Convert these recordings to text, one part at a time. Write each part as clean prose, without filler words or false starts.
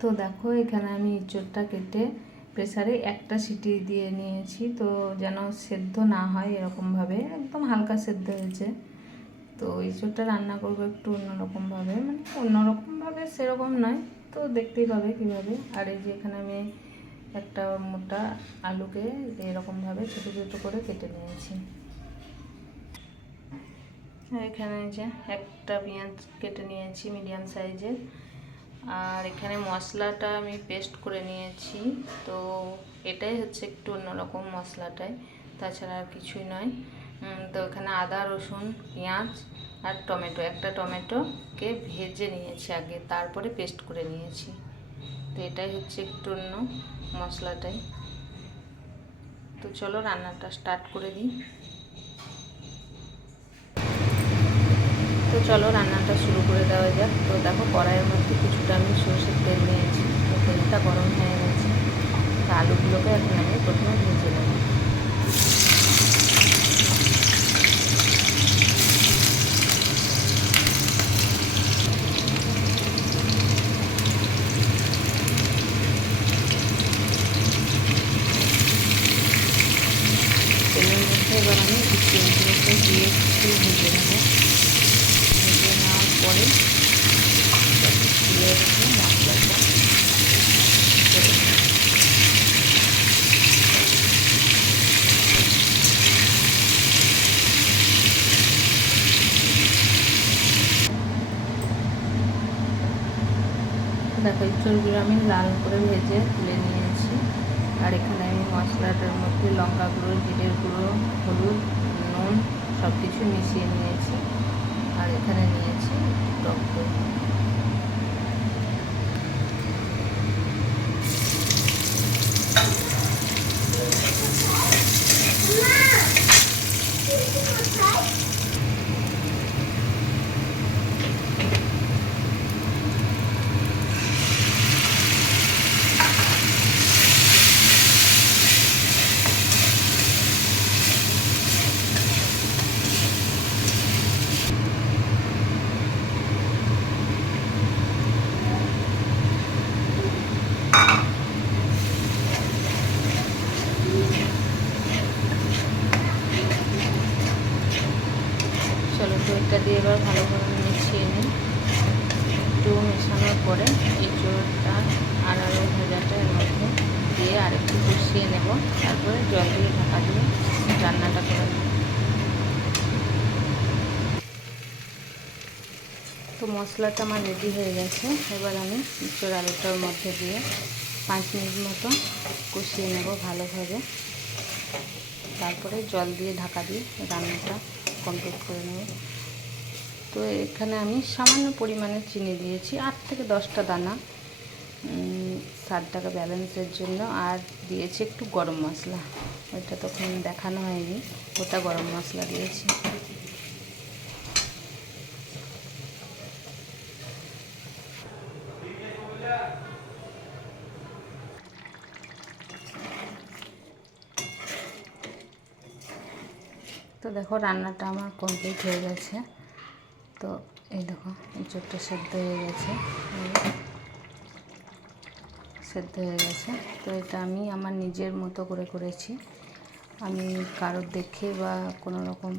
তো দেখো এখানে আমি ইঁচড়টা কেটে প্রেসারে একটা সিটি দিয়ে নিয়েছি, তো যেন সেদ্ধ না হয় এরকমভাবে, একদম হালকা সেদ্ধ হয়েছে। তো ইঁচড়টা রান্না করবো একটু অন্যরকমভাবে, মানে অন্যরকমভাবে সেরকম নয়, তো দেখতেই পাবে কীভাবে। আর এই যে এখানে আমি একটা মোটা আলুকে এরকমভাবে ছোটো ছোটো করে কেটে নিয়েছি। এখানে যে একটা পেঁয়াজ কেটে নিয়েছি মিডিয়াম সাইজের। আর এখানে মশলাটা আমি পেস্ট করে নিয়েছি, তো এটাই হচ্ছে একটু অন্যরকম মশলাটাই, তাছাড়া আর কিছুই নয়। তো এখানে আদা রসুন পেঁয়াজ আর টমেটো, একটা টমেটোকে ভেজে নিয়েছি আগে, তারপরে পেস্ট করে নিয়েছি। তো এটাই হচ্ছে একটু অন্য মশলাটাই। তো চলো রান্নাটা স্টার্ট করে দিই। তো চলো রান্নাটা শুরু করে দেওয়া যাক। তো দেখো কড়াইয়ের মধ্যে কিছুটা আমি সরষের তেল নিয়েছি, তো তেলটা গরম হয়ে গেছে। তো আলুগুলোকে এখন আমি প্রথমে ভেজে নেব। তেলের মধ্যে এবার আমি পেঁয়াজগুলোকে দিয়ে একটু ভেজে নেব। ভেজে নেওয়ার পরে দিয়ে রেখে মশলাটা করে নেব। দেখো ইঁচড়গুলো আমি লাল করে ভেজে তুলে নিয়েছি। আর এখানে আমি মশলাটার মধ্যে লঙ্কা গুঁড়ো, জিরের গুঁড়ো, হলুদ, নুন সব কিছু মিশিয়ে নিয়েছি। আর এখানে নিয়েছি টক দই। চলো দইটা দিয়ে এবার ভালোভাবে মিশিয়ে নিই। একটু মেশানোর পরে ইঁচড়টা আর আলু ভাজাটা এর মধ্যে দিয়ে আরেকটু কষিয়ে নেব, তারপরে জল দিয়ে ঢাকা দিয়ে রান্নাটা করে নেব। তো মশলাটা আমার রেডি হয়ে গেছে। এবার আমি ইঁচড় আলুটার মধ্যে দিয়ে 5 মিনিট মতো কষিয়ে নেব ভালোভাবে, তারপরে জল দিয়ে ঢাকা দিয়ে রান্নাটা কমপ্লিট করে নেব। তো এখানে আমি সামান্য পরিমাণে চিনি দিয়েছি, 8 থেকে 10টা দানা, স্বাদটাকে ব্যালেন্সের জন্য। আর দিয়েছি একটু গরম মশলা, ওইটা তখন দেখানো হয়নি, ওটা গরম মশলা দিয়েছি। তো দেখো রান্নাটা আমার কমপ্লিট হয়ে গেছে। তো এই দেখো ইঁচড়টা সেদ্ধ হয়ে গেছে, তো এটা আমি আমার নিজের মতো করে করেছি। আমি কারোর দেখে বা কোনো রকম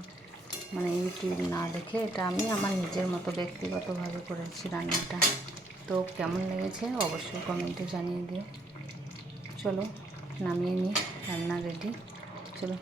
মানে ইউটিউব না দেখে, এটা আমি আমার নিজের মতো ব্যক্তিগতভাবে করেছি রান্নাটা। তো কেমন লেগেছে অবশ্যই কমেন্টে জানিয়ে দিও। চলো নামিয়ে নিই, রান্না রেডি। চলো।